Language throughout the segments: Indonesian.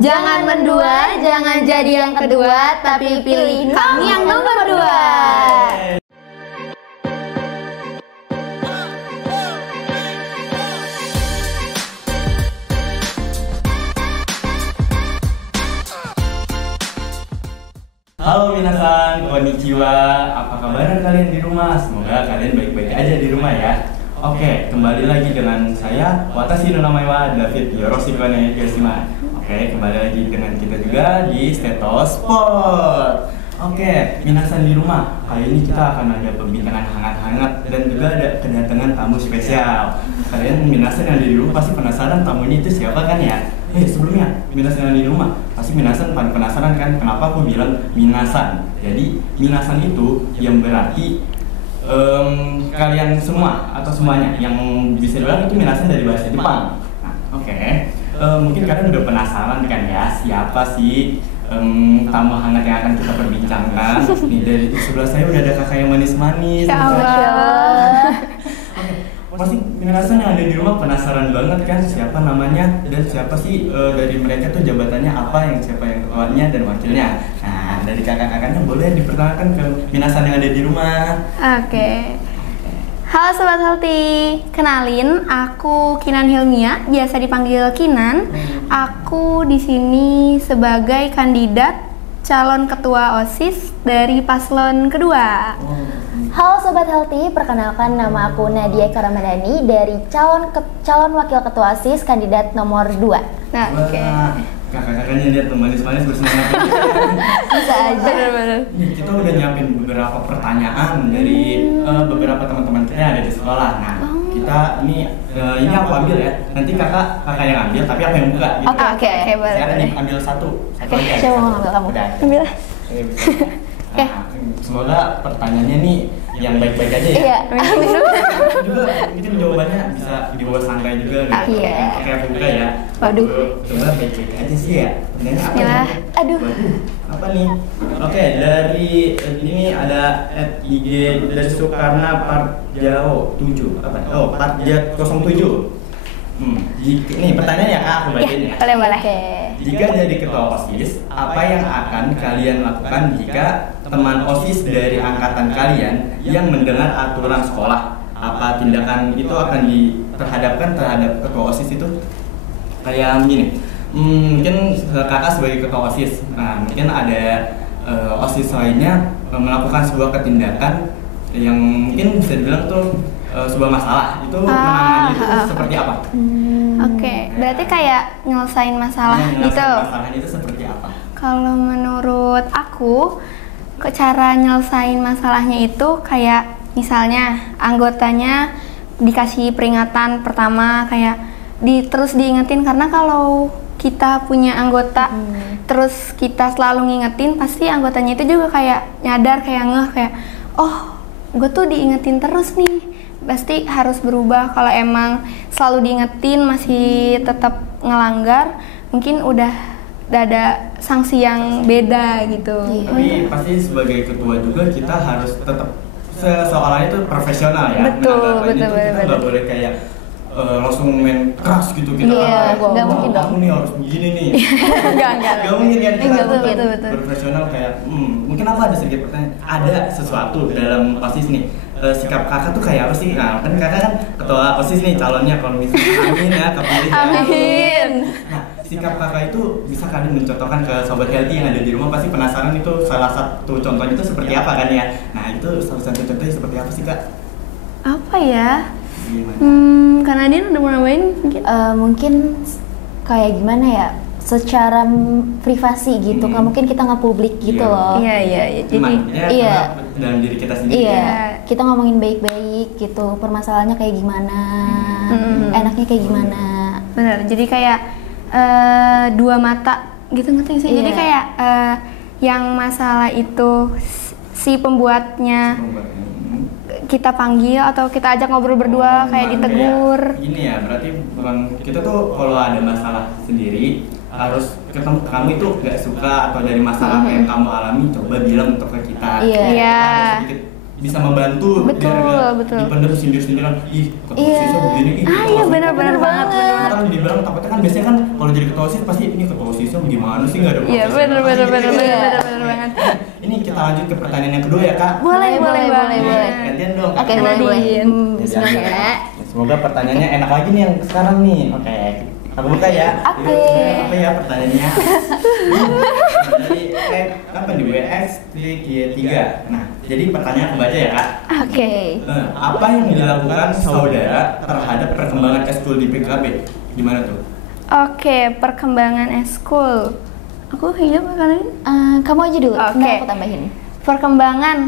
Jangan mendua, jangan jadi yang kedua, tapi pilih kami yang nomor 2. Halo minasan, konnichiwa. Apa kabar kalian di rumah? Semoga kalian baik-baik aja di rumah ya. Oke, kembali lagi dengan saya Watashi no namae wa David Yoroshiku onegaishimasu. Oke, kembali lagi dengan kita juga di Stetosport. Oke, minasan di rumah. Kali ini kita akan ada perbincangan hangat-hangat dan juga ada kedatangan tamu spesial. Kalian minasan yang ada di rumah pasti penasaran tamunya itu siapa kan ya? Sebelumnya, minasan yang di rumah pasti minasan pada penasaran kan kenapa aku bilang minasan. Jadi, minasan itu yang berarti kalian semua atau semuanya, yang bisa dibilang itu minasan dari bahasa Jepang. Nah, oke. Mungkin kalian udah penasaran kan ya siapa sih tamu hangat yang akan kita perbincangkan. Nih dari sebelah saya udah ada kakak yang manis-manis. Ya Allah. Pasti minasan yang ada di rumah penasaran banget kan siapa namanya dan siapa sih dari mereka tuh jabatannya apa, yang siapa yang ketuanya dan wakilnya. Nah, dari kakak-kakaknya boleh diperkenalkan ke minasan yang ada di rumah. Oke. Halo Sobat Healthy, kenalin aku Kinan Hilmia, biasa dipanggil Kinan. Aku di sini sebagai kandidat calon ketua OSIS dari paslon kedua. Halo Sobat Healthy, perkenalkan nama aku Nadia Karamadani dari calon wakil ketua OSIS kandidat nomor 2. Nah, oke. Kakak-kakaknya lihat tuh manis-manis bersemangat. Bisa aja. Bener-bener. Nih, kita udah nyiapin beberapa pertanyaan dari beberapa teman-teman kita yang ada di sekolah. Nah, kita ini aku ambil ya. Nanti kakak yang ambil, tapi aku yang buka. Gitu. Oke, boleh. Saya akan ambil satu aja. Siapa mau ngambil kamu? Udah. Ambil. Nah, semoga pertanyaannya nih yang baik-baik aja ya. Iya. Juga mungkin jawabannya bisa dibawa santai juga gitu. Iya. Oke, aku buka ya. Waduh. Coba baik-baik aja sih ya. Pertanyaannya apa Bismillah. nih? Aduh. Waduh, apa nih? Oke, dari ini ada @IG dari Sukarna Parjao 7. Apa? Oh, Parjat 07. Nih pertanyaannya Kak, aku bacain ya. Boleh. Oke. Jika jadi ketua OSIS, apa yang akan kalian lakukan jika teman OSIS dari angkatan kalian yang mendengar aturan sekolah? Apa tindakan itu akan diperhadapkan terhadap ketua OSIS itu? Kayak gini, mungkin kakak sebagai ketua OSIS, nah mungkin ada OSIS lainnya melakukan sebuah ketindakan yang mungkin bisa dibilang tuh sebuah masalah, itu menangani itu seperti apa? Oke, berarti kayak nyelesain masalah gitu. Masalahnya itu seperti apa? Kalau menurut aku, cara nyelesain masalahnya itu kayak misalnya anggotanya dikasih peringatan pertama, kayak terus diingetin, karena kalau kita punya anggota terus kita selalu ngingetin, pasti anggotanya itu juga kayak nyadar, kayak ngeh, kayak oh gue tuh diingetin terus nih, pasti harus berubah. Kalau emang selalu diingetin masih tetap ngelanggar, mungkin udah ada sanksi yang beda gitu. Tapi pasti sebagai ketua juga kita harus tetap seolah itu profesional ya. Betul. Kita nggak boleh kayak langsung main keras gitu kita. Iya, nggak mungkin dong. Kamu nih harus begini nih. Enggak. Mungkin kan kita Betul, tetap betul. profesional kayak mungkin aku ada sedikit pertanyaan. Ada sesuatu dalam OSIS nih. Sikap kakak tuh kayak apa sih? Nah, kan kakak kan ketua OSIS nih calonnya, kalau misalnya amin ya kepilih ya. Amin. Nah, sikap kakak itu bisa kalian mencontohkan ke Sobat Healthy yang ada di rumah, pasti penasaran itu salah satu contohnya itu seperti apa kan ya? Nah, itu salah satu contohnya seperti apa sih Kak? Apa ya? Gimana? Karena dia udah mau nambahin mungkin. Mungkin kayak gimana ya? Secara privasi gitu, nggak mungkin kita nge-publik gitu Iya. loh. Iya. Jadi iya. Dalam diri kita sendiri. Iya, Ya. kita ngomongin baik-baik gitu, permasalahannya kayak gimana, enaknya kayak gimana. benar. Jadi kayak dua mata gitu, ngerti sih? Jadi Iya. kayak yang masalah itu si pembuatnya kita panggil atau kita ajak ngobrol berdua, kayak ditegur. Ini ya, berarti bukan kita tuh kalau ada masalah sendiri harus ketemu kamu itu nggak suka atau dari masalah yang kamu alami, coba bilang untuk ke kita. Iya. Kita ada sedikit bisa membantu Betul, biar nggak betul. dipendam sindir-sindiran, ih ketua Iya. OSIS begini, ih Ah ketua iya OSIS benar-benar banget. kan dibilang takutnya kan biasanya kan kalau jadi ketua OSIS pasti ini ketua OSISnya gimana sih nggak ada Iya profesional. benar Pasti gitu ya. benar banget. Ini kita lanjut ke pertanyaan yang kedua ya kak. Boleh Boleh, banget. boleh. Gantian dong. Oke, Kak. boleh. Nadine. Bismillah ya. Semoga pertanyaannya enak lagi nih yang sekarang nih. Oke, aku buka ya. Oke. Apa ya pertanyaannya? Dari apa nih WX3. Nah, jadi pertanyaan aku baca ya kak. Oke. Apa yang dilakukan saudara terhadap perkembangan eskul di PKB? Gimana tuh? Oke, perkembangan eskul. Aku kayaknya bakalan Kamu aja dulu, Oke. ntar aku tambahin. perkembangan.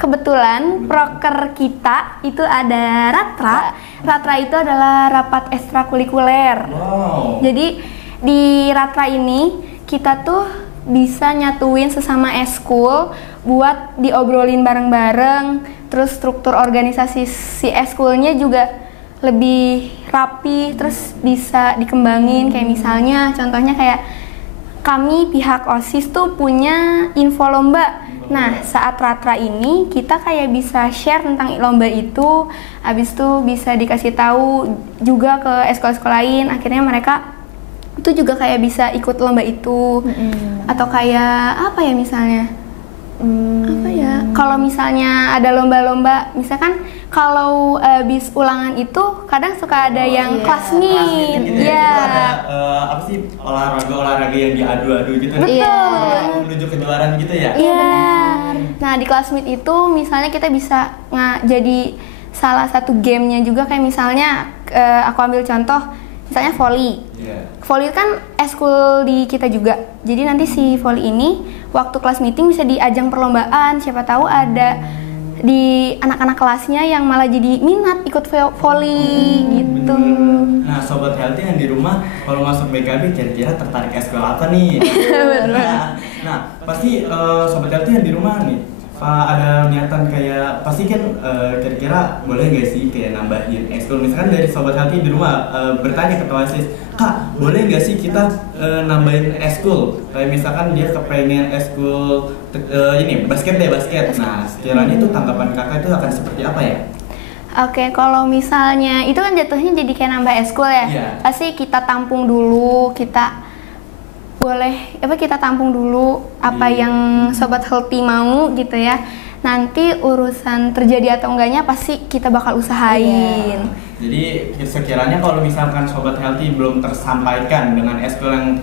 Kebetulan proker kita itu ada Ratra. Ratra itu adalah rapat ekstrakurikuler. Wow. Jadi di Ratra ini kita tuh bisa nyatuin sesama eskul buat diobrolin bareng-bareng. Terus struktur organisasi si eskulnya juga lebih rapi, terus bisa dikembangin. Kayak misalnya contohnya kayak kami pihak OSIS tuh punya info lomba. Nah, saat Ratra ini kita kayak bisa share tentang lomba itu, habis itu bisa dikasih tahu juga ke eskol-eskol lain. Akhirnya mereka itu juga kayak bisa ikut lomba itu. Atau kayak apa ya misalnya? Apa ya? Kalau misalnya ada lomba-lomba, misalkan kalau habis ulangan itu kadang suka ada yang class meet. Gitu ya. Itu ada apa sih olahraga yang diadu-adu gitu. Betul. Yang menuju kejuaraan gitu ya. Iya. Nah, di class meet itu misalnya kita bisa jadi salah satu gamenya juga kayak misalnya aku ambil contoh misalnya volley. Iya. Volley kan eskul di kita juga. Jadi nanti si volley ini waktu kelas meeting bisa di ajang perlombaan. Siapa tahu ada di anak-anak kelasnya yang malah jadi minat ikut volley gitu. Nah, sobat healthy yang di rumah kalau masuk BKB kira-kira tertarik eskul apa nih? Nah, pasti sobat healthy yang di rumah nih ada niatan kayak pasti kan kira-kira boleh nggak sih kayak nambahin ekskul misalkan dari sobat healthy di rumah bertanya ke ketua OSIS, kak boleh nggak sih kita nambahin ekskul kayak misalkan dia kepengen ekskul ini basket. Nah sekiranya itu tanggapan kakak itu akan seperti apa ya? Oke, kalau misalnya itu kan jatuhnya jadi kayak nambah eskul ya. Iya. Pasti kita tampung dulu, kita tampung dulu apa yang sobat healthy mau gitu ya. Nanti urusan terjadi atau enggaknya pasti kita bakal usahain. Jadi sekiranya kalau misalkan sobat healthy belum tersampaikan dengan eskul yang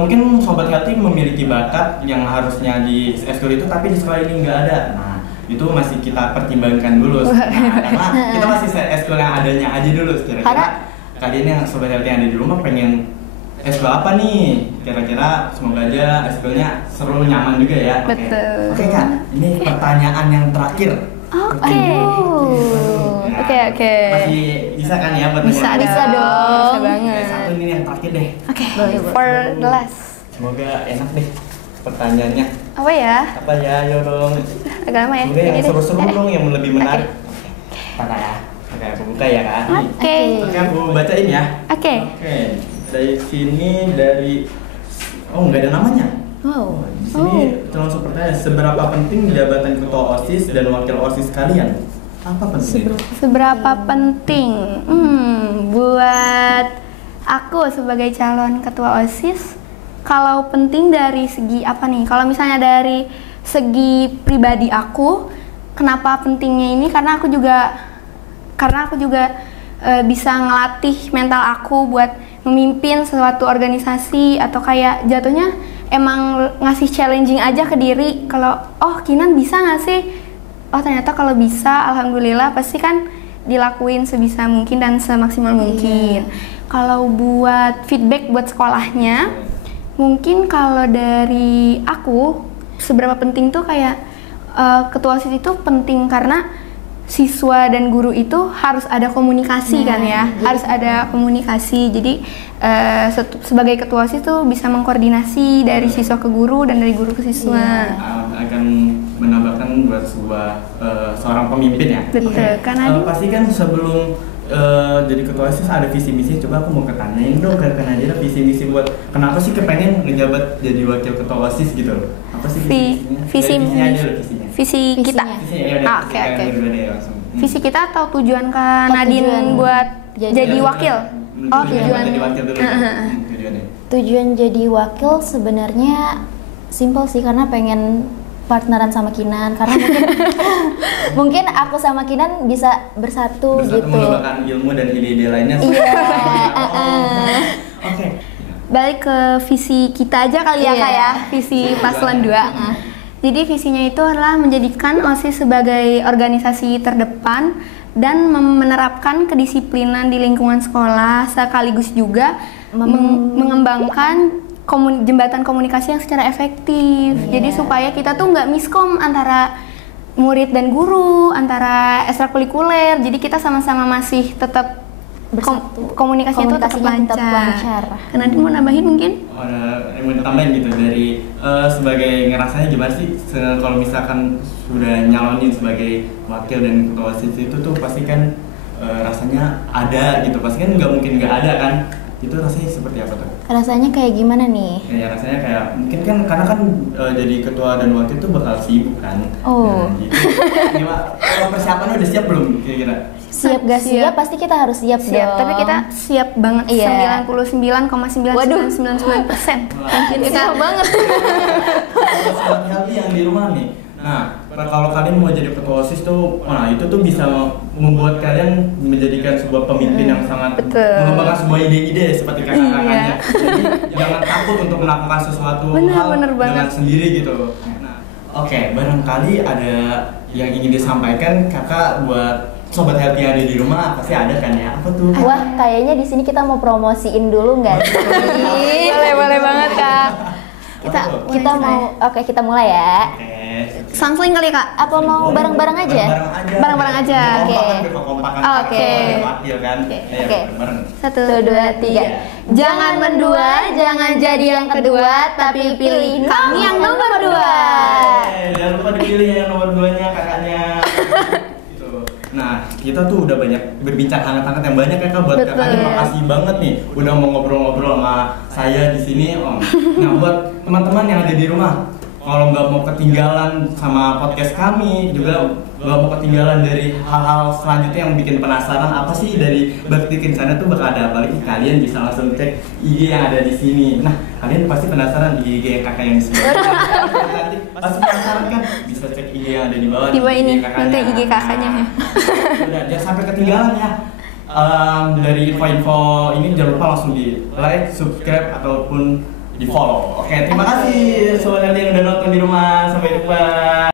mungkin sobat healthy memiliki bakat yang harusnya di eskul itu tapi di sekolah ini nggak ada. Nah itu masih kita pertimbangkan dulu. Karena kita masih eskul yang adanya aja dulu. Kira-kira kalian yang sobat healthy yang ada di rumah pengen eskul apa nih? Kira-kira semoga aja eskulnya seru, nyaman juga ya. Betul. Oke kak, ini pertanyaan yang terakhir. Oke. Oke. Masih bisa kan ya buat Bisa menjawab? dong. Bisa Oke, banget. satu ini yang terakhir deh. Oke. Boleh. For the last. Semoga enak deh pertanyaannya. Apa ya? Apa ya, yo dong. Agak lama ya. Semoga yang Gini. seru-seru dong, yang lebih menarik. Apa ya? Oke, aku buka ya kak. Oke. Oke, aku bacain ya. Oke. Oke, dari sini nggak ada namanya. Wow. Di sini langsung pertanyaan, seberapa penting jabatan ketua OSIS dan wakil OSIS kalian? Apa penting? Seberapa penting? Buat aku sebagai calon ketua OSIS, kalau penting dari segi apa nih? Kalau misalnya dari segi pribadi aku, kenapa pentingnya ini? Karena aku juga bisa ngelatih mental aku buat memimpin suatu organisasi atau kayak jatuhnya emang ngasih challenging aja ke diri kalau Kinan bisa nggak sih? Ternyata kalau bisa, alhamdulillah pasti kan dilakuin sebisa mungkin dan semaksimal mungkin. Kalau buat feedback buat sekolahnya, mungkin kalau dari aku seberapa penting tuh kayak ketua OSIS itu penting karena siswa dan guru itu harus ada komunikasi kan ya, harus ada komunikasi. Jadi sebagai ketua OSIS tuh bisa mengkoordinasi dari siswa ke guru dan dari guru ke siswa. Akan menambahkan buat seorang pemimpin ya. Betul, karena pasti kan sebelum jadi ketua OSIS ada visi misi, coba aku mau ketanyain dong ke Nadia visi misi buat kenapa sih kepengen ngejabat jadi wakil ketua OSIS gitu loh. Apa sih visinya aja loh, visinya. Visi kita. Visinya ya udah. Oke. Langsung. Visi kita atau tujuan Kak Nadine buat jadi wakil? Oh, tujuan jadi wakil dulu. Tujuannya. Tujuan jadi wakil sebenarnya simpel sih, karena pengen partneran sama Kinan, karena mungkin aku sama Kinan bisa bersatu gitu. Mengembangkan ilmu dan ide-ide lainnya. Iya. Oke. Balik ke visi kita aja kali ya Kak ya, visi paslon 2. Jadi visinya itu adalah menjadikan OSIS sebagai organisasi terdepan dan menerapkan kedisiplinan di lingkungan sekolah, sekaligus juga mengembangkan jembatan komunikasi yang secara efektif. Jadi supaya kita tuh nggak miskom antara murid dan guru, antara ekstrakurikuler. Jadi kita sama-sama masih tetap komunikasinya tuh tetap lancar. Karena dia mau nambahin mungkin? Mau tambahin gitu dari sebagai ngerasanya gimana sih kalau misalkan sudah nyalonin sebagai wakil dan ketua OSIS itu tuh pasti kan rasanya ada gitu, pasti kan nggak mungkin nggak ada kan. Itu rasanya seperti apa tuh? Rasanya kayak gimana nih? Ya rasanya kayak mungkin kan karena kan jadi ketua dan wakil itu bakal sibuk kan. Oh. Nah, gitu. Kalau persiapannya udah siap belum kira-kira? Siap gak siap? Pasti kita harus siap dong. Tapi kita siap banget. 99,9999%. Mungkin siap banget. Sobat healthy yang di rumah nih. Nah, kalau kalian mau jadi ketua OSIS tuh, nah itu tuh bisa membuat kalian menjadikan sebuah pemimpin yang sangat mengembangkan sebuah ide-ide seperti kakak-kakaknya. Jadi jangan takut untuk melakukan sesuatu hal dengan sendiri gitu. Nah, oke, barangkali ada yang ingin disampaikan kakak buat sobat healthy yang ada di rumah, pasti ada kan ya? Apa tuh? Wah, kayaknya di sini kita mau promosiin dulu nggak sih? Boleh banget Kak. Kita mulai ya. Sangsling kali Kak? Apa mau bareng-bareng aja? Bareng-bareng aja. Oke. Oke. 1, 2, 3. Jangan mendua, jangan jadi yang kedua, tapi pilih kami yang nomor 2. Jangan lupa dipilih yang nomor 2-nya kakaknya. Nah, kita tuh udah banyak berbincang hangat-hangat yang banyak ya Kak buat kakaknya. Makasih banget nih udah mau ngobrol-ngobrol sama saya di sini. Nah, buat teman-teman yang ada di rumah, kalau nggak mau ketinggalan sama podcast kami, juga nggak mau ketinggalan dari hal-hal selanjutnya yang bikin penasaran apa sih dari Bakti Kencana tuh bakal ada apa lagi, kalian bisa langsung cek IG yang ada di sini. Nah, kalian pasti penasaran di IG kakak yang di sini. Nanti pasti penasaran kan, bisa cek IG yang ada di bawah. Di bawah ini, nanti IG kakaknya ya. Udah, jangan sampai ketinggalan ya. Dari info-info ini jangan lupa langsung di like, subscribe ataupun di follow. Oke, terima kasih sobat yang udah nonton di rumah. Sampai jumpa.